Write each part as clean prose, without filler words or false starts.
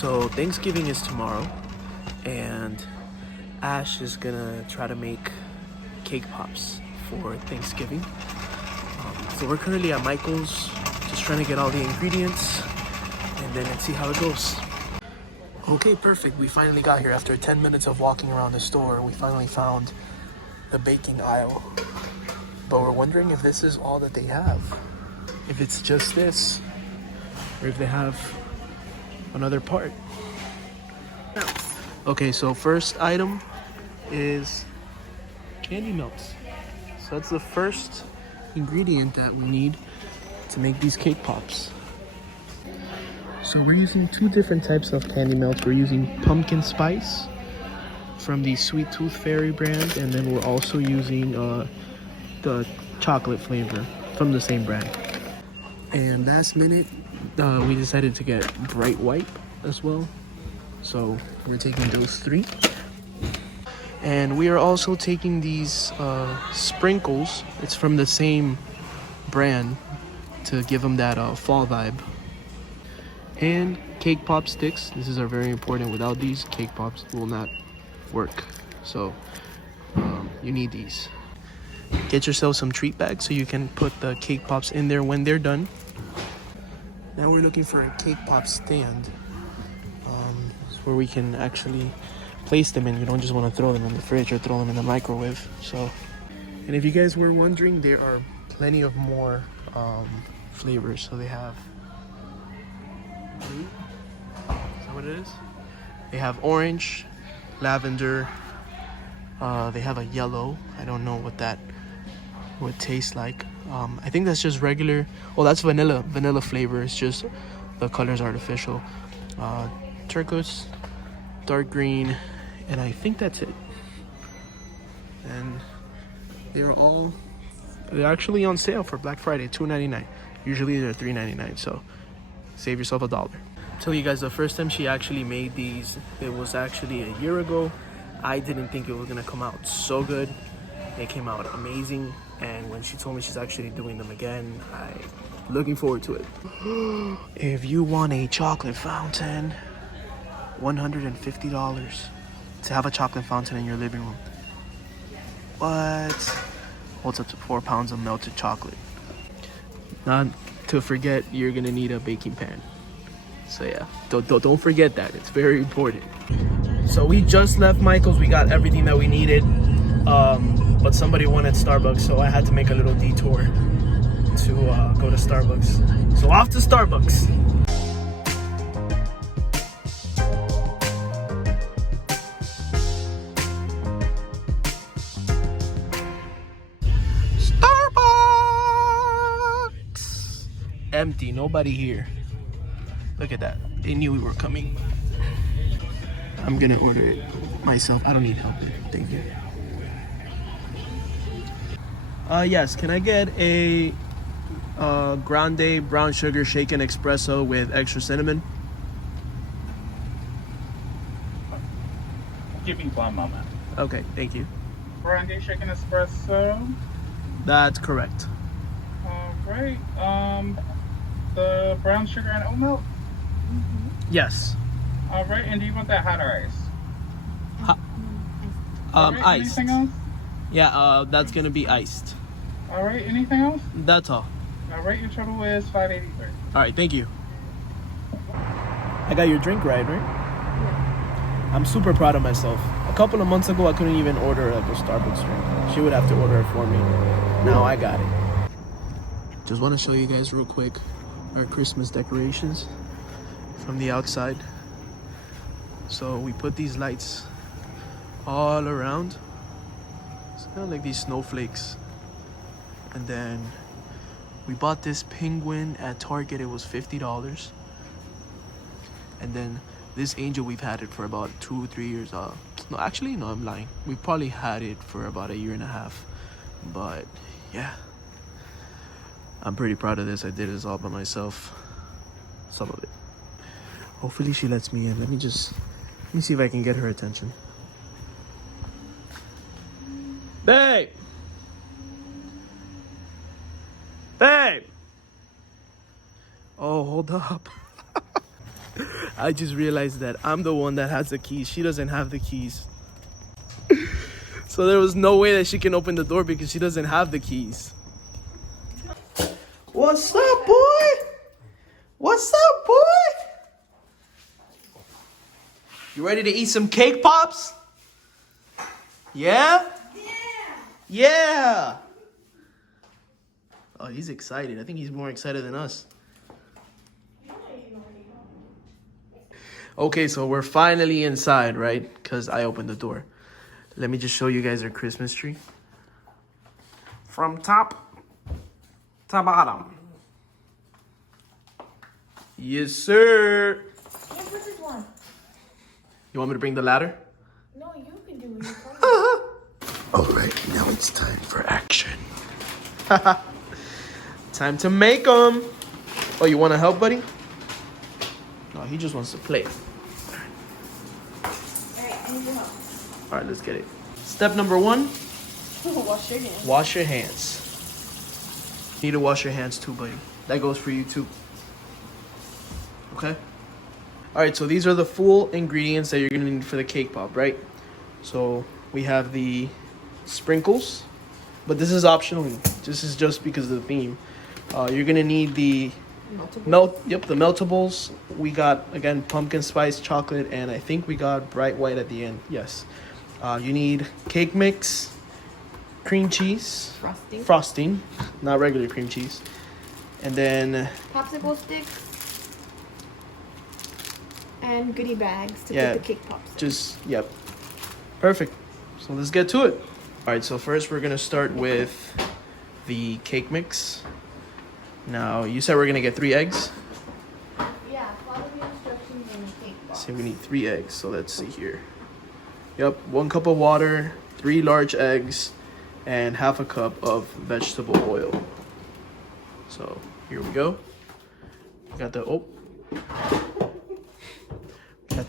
So Thanksgiving is tomorrow, and Ash is gonna try to make CakePops for Thanksgiving. So we're currently at Michael's, just trying to get all the ingredients, and then let's see how it goes. Okay, perfect. We finally got here after 10 minutes of walking around the store. We finally found the baking aisle, but we're wondering if this is all that they have. If it's just this, or if they have another part. Okay, so first item is candy melts. So that's the first ingredient that we need to make these cake pops. So we're using two different types of candy melts. We're using pumpkin spice from the Sweet Tooth Fairy brand, and then we're also using the chocolate flavor from the same brand. And last minute, we decided to get bright white as well. So we're taking those three. And we are also taking these sprinkles. It's from the same brand to give them that fall vibe. And cake pop sticks. This is are very important. Without these, cake pops will not work. So you need these. Get yourself some treat bags so you can put the cake pops in there when they're done. Now we're looking for a cake pop stand where we can actually place them in. You don't just want to throw them in the fridge or throw them in the microwave. So, and if you guys were wondering, there are plenty of more flavors. So they have blue. Is that what it is? They have orange, lavender. They have a yellow. I don't know what that would taste like. I think that's just regular. Oh, that's vanilla flavor. It's just the color's artificial. Turquoise, dark green, and I think that's it. And they're actually on sale for Black Friday, $2.99. Usually they're $3.99, so save yourself $1. Tell you guys, the first time she actually made these, it was actually a year ago. I didn't think it was gonna come out so good. It came out amazing, and when she told me she's actually doing them again, I'm looking forward to it. If you want a chocolate fountain, $150 to have a chocolate fountain in your living room. What? Holds up to 4 pounds of melted chocolate. Not to forget, you're gonna need a baking pan. So yeah, don't forget that. It's very important. So we just left Michael's. We got everything that we needed, but somebody wanted Starbucks, so I had to make a little detour to go to Starbucks. So off to Starbucks. Starbucks! Empty, nobody here. Look at that. They knew we were coming. I'm gonna order it myself. I don't need help. Thank you. Yes, can I get a grande brown sugar shaken espresso with extra cinnamon? Give me 1 moment. Okay, thank you. Grande shaken espresso. That's correct. All right. The brown sugar and oat milk. Yes. All right. And do you want that hot or ice? Right, Iced. anything else? Yeah, that's gonna be iced. All right. Anything else? That's all. All right. Your total is $5.83. All right, thank you. I got your drink right? Yeah. I'm super proud of myself. A couple of months ago, I couldn't even order like a Starbucks drink. She would have to order it for me. Now I got it. Just want to show you guys real quick our Christmas decorations from the outside. So we put these lights all around. It's kind of like these snowflakes. And then we bought this penguin at Target. It was $50. And then this angel, we've had it for about 2 or 3 years. No, actually, no, I'm lying. We probably had it for about 1.5 years. But yeah, I'm pretty proud of this. I did this all by myself. Some of it. Hopefully she lets me in. Let me see if I can get her attention. Babe! Babe! Oh, hold up. I just realized that I'm the one that has the keys. She doesn't have the keys. So there was no way that she can open the door because she doesn't have the keys. What's up, boy? What's up, boy? You ready to eat some cake pops? Yeah? Yeah! Oh, he's excited. I think he's more excited than us. Okay, so we're finally inside, right? Because I opened the door. Let me just show you guys our Christmas tree. From top to bottom. Yes, sir. Yeah, this is one. You want me to bring the ladder? No, you can do it. All right, now it's time for action. Time to make them. Oh, you want to help, buddy? No, he just wants to play. Alright, I need your help. All right, let's get it. Step number 1. Wash your hands. Wash your hands. You need to wash your hands too, buddy. That goes for you too. Okay? All right, so these are the full ingredients that you're gonna need for the cake pop, right? So we have the sprinkles, but this is optional. This is just because of the theme. You're gonna need the the meltables. We got, again, pumpkin spice, chocolate, and I think we got bright white at the end. Yes. You need cake mix, cream cheese, frosting, not regular cream cheese, and then popsicle sticks and goodie bags to put the cake pops in. Yep. Perfect. So let's get to it. All right, so first we're gonna start with the cake mix. Now, you said we're gonna get 3 eggs? Yeah, follow the instructions on the cake box. So we need 3 eggs, so let's see here. Yep, 1 cup of water, 3 large eggs, and half a cup of vegetable oil. So here we go. Got the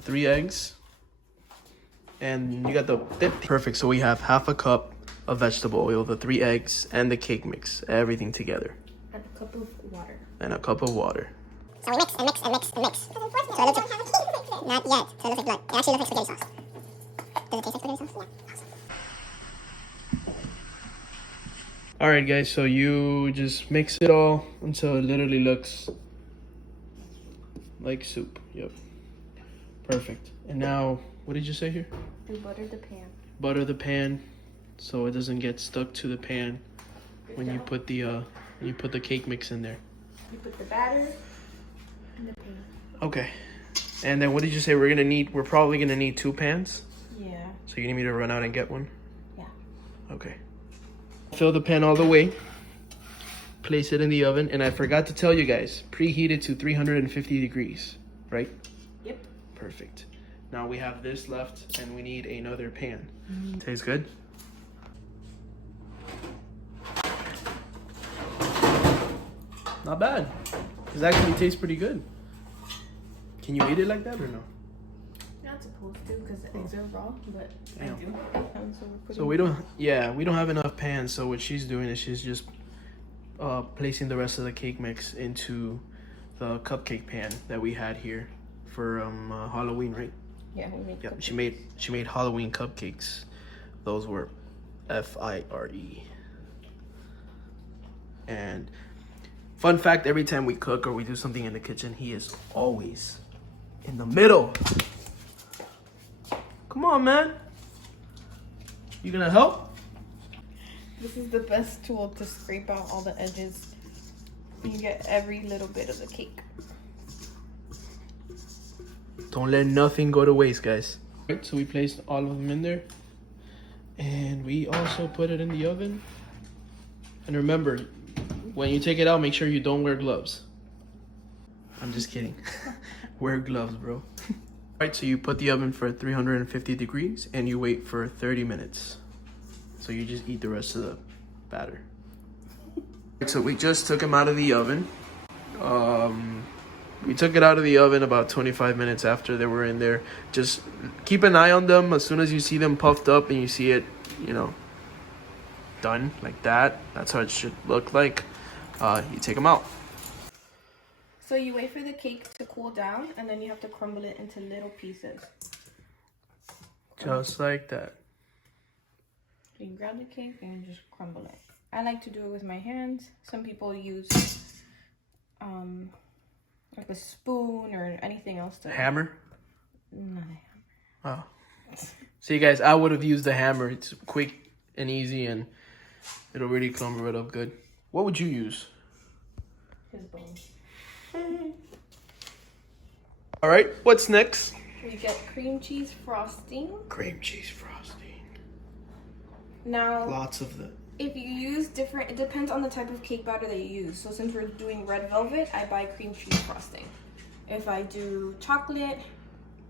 3 eggs. And you got the 50. Perfect, so we have half a cup of vegetable oil, the 3 eggs, and the cake mix, everything together. And a cup of water. And a cup of water. So we mix and mix and mix and mix. So it looks like, not yet. So it looks like blood. It actually looks like spaghetti sauce. Does it taste like spaghetti sauce? Yeah. All right, guys, so you just mix it all until it literally looks like soup. Yep. Perfect. And now, what did you say here? And butter the pan. Butter the pan so it doesn't get stuck to the pan when you put the cake mix in there. You put the batter in the pan. Okay. And then what did you say we're gonna need? We're probably gonna need 2 pans. Yeah. So you need me to run out and get one? Yeah. Okay. Fill the pan all the way. Place it in the oven. And I forgot to tell you guys, preheat it to 350 degrees, right? Yep. Perfect. Now we have this left and we need another pan. Tastes good? Not bad. It actually tastes pretty good. Can you eat it like that or no? You're not supposed to because the eggs are raw, but I Damn. do. So we don't have enough pans, so what she's doing is she's just placing the rest of the cake mix into the cupcake pan that we had here for Halloween, right? Yeah, we made Yep, she made Halloween cupcakes. Those were FIRE. And fun fact, every time we cook or we do something in the kitchen, he is always in the middle. Come on, man. You gonna help? This is the best tool to scrape out all the edges. You get every little bit of the cake. Don't let nothing go to waste, guys. Right, so we placed all of them in there. And we also put it in the oven. And remember, when you take it out, make sure you don't wear gloves. I'm just kidding. Wear gloves, bro. Alright, so you put the oven for 350 degrees and you wait for 30 minutes. So you just eat the rest of the batter. So we just took them out of the oven. We took it out of the oven about 25 minutes after they were in there. Just keep an eye on them. As soon as you see them puffed up and you see it, done like that. That's how it should look like. You take them out. So So you wait for the cake to cool down, and then you have to crumble it into little pieces. Just like that. So you grab the cake and you just crumble it. I like to do it with my hands. Some people use like a spoon or anything else to... Hammer? Not a hammer. Oh. See, guys, I would have used the hammer. It's quick and easy, and it'll really crumble it up good. What would you use? His bones. All right, what's next? We get cream cheese frosting. Cream cheese frosting. Now, Lots of them. if you use different, it depends on the type of cake batter that you use. So since we're doing red velvet, I buy cream cheese frosting. If I do chocolate,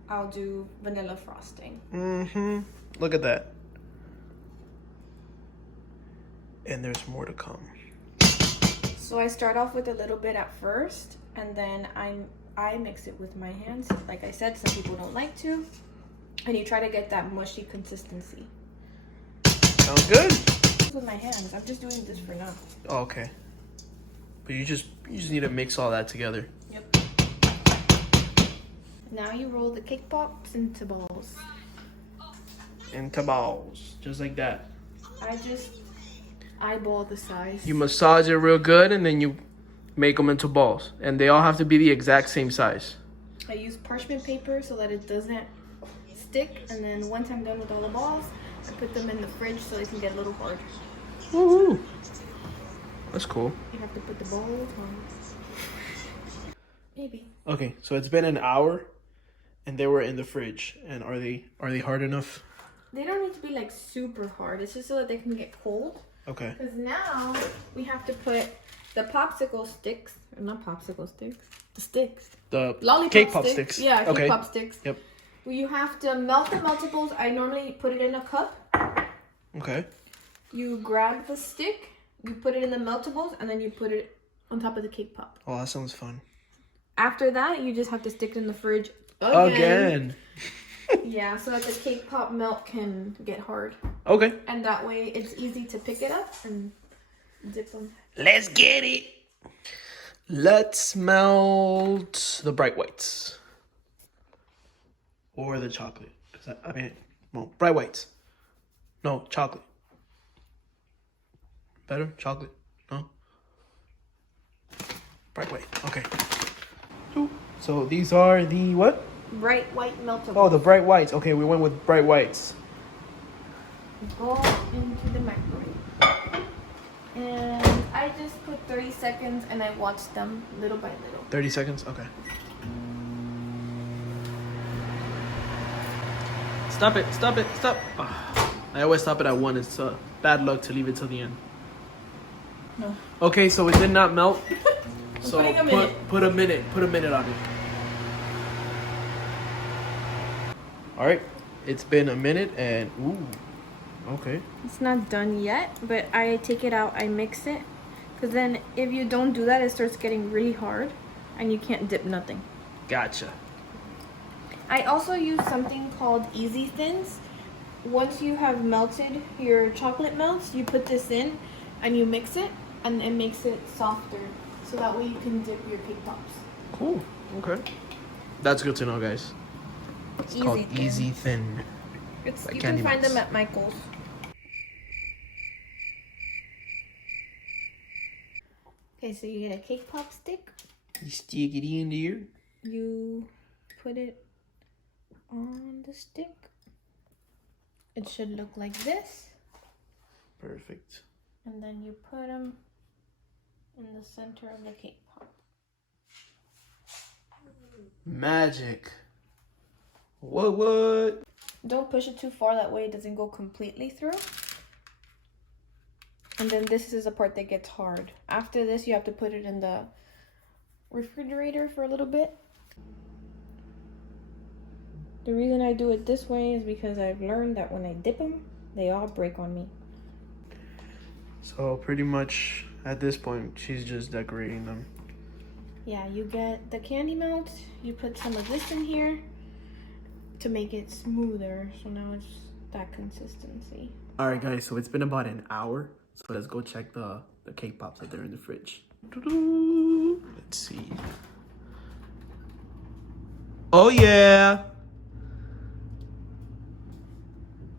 I'll do vanilla frosting. Mm-hmm. Look at that. And there's more to come. So I start off with a little bit at first, and then I mix it with my hands. Like I said, some people don't like to. And you try to get that mushy consistency. Sounds good. With my hands. I'm just doing this for now. Oh, okay. But you just need to mix all that together. Yep. Now you roll the cake pops into balls. Into balls. Just like that. I just eyeball the size. You massage it real good, and then you make them into balls. And they all have to be the exact same size. I use parchment paper so that it doesn't stick. And then once I'm done with all the balls, I put them in the fridge so they can get a little hard. Woohoo! That's cool. You have to put the balls on. Maybe. Okay, so it's been an hour, and they were in the fridge. And are they hard enough? They don't need to be like super hard. It's just so that they can get cold. Okay. Because now we have to put the popsicle sticks, or not popsicle sticks, the sticks. The Lollipop cake pop sticks. Yeah, Okay. cake pop sticks. Yep. You have to melt the meltables. I normally put it in a cup. Okay. You grab the stick, you put it in the meltables, and then you put it on top of the cake pop. Oh, that sounds fun. After that, you just have to stick it in the fridge Again. Yeah, so that the cake pop melt can get hard. Okay. And that way it's easy to pick it up and dip them. Let's get it. Let's melt the bright whites. Or the chocolate. Well, bright whites. No, chocolate. Better? Chocolate? No? Bright white. Okay. So these are the what? Bright white meltables. Oh, the bright whites. Okay, we went with bright whites. Go into the microwave. And I just put 30 seconds and I watch them little by little. 30 seconds? Okay. Stop it, stop it, stop. I always stop it at 1. It's bad luck to leave it till the end. No. Okay, so it did not melt. So putting a minute. put a minute on it. All right, it's been a minute and ooh, okay. It's not done yet, but I take it out, I mix it. Because then if you don't do that, it starts getting really hard and you can't dip nothing. Gotcha. I also use something called Easy Thins. Once you have melted your chocolate melts, you put this in and you mix it and it makes it softer. So that way you can dip your cake pops. Cool, okay. That's good to know, guys. It's called Thin. Easy Thin. It's, Like you candy can find melts. them at Michael's. Okay, so you get a cake pop stick. You stick it in there. You put it on the stick. It should look like this. Perfect. And then you put them in the center of the cake pop. Magic. What? Don't push it too far, that way it doesn't go completely through. And then this is the part that gets hard. After this, you have to put it in the refrigerator for a little bit. The reason I do it this way is because I've learned that when I dip them, they all break on me. So pretty much at this point, she's just decorating them. Yeah, you get the candy melt, you put some of this in here to make it smoother. So now it's that consistency. All right, guys, so it's been about an hour. So let's go check the cake pops that are in the fridge. Let's see. Oh yeah.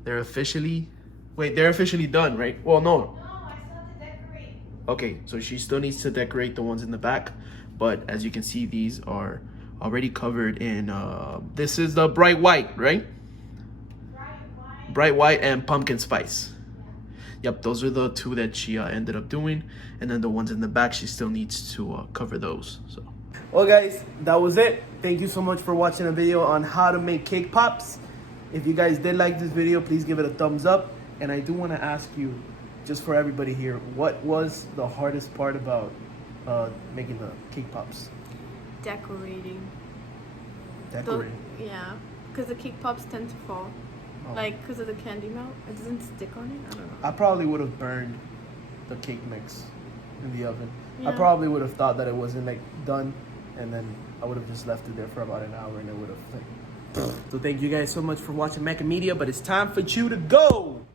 They're officially done, right? Well, no. No, I still have to decorate. Okay, so she still needs to decorate the ones in the back, but as you can see, these are already covered in this is the bright white, right? Bright white and pumpkin spice. Yep, those are the two that she ended up doing, and then the ones in the back, she still needs to cover those. So, well, guys, that was it. Thank you so much for watching a video on how to make cake pops. If you guys did like this video, please give it a thumbs up. And I do want to ask you, just for everybody here, what was the hardest part about making the cake pops? Decorating. Decorating. Yeah, because the cake pops tend to fall. Oh. Like, because of the candy melt, it doesn't stick on it. I don't know. I probably would have burned the cake mix in the oven. I Yeah. probably would have thought that it wasn't like done, and then I would have just left it there for about an hour, and it would have. So thank you guys so much for watching Macamediya, but it's time for you to go.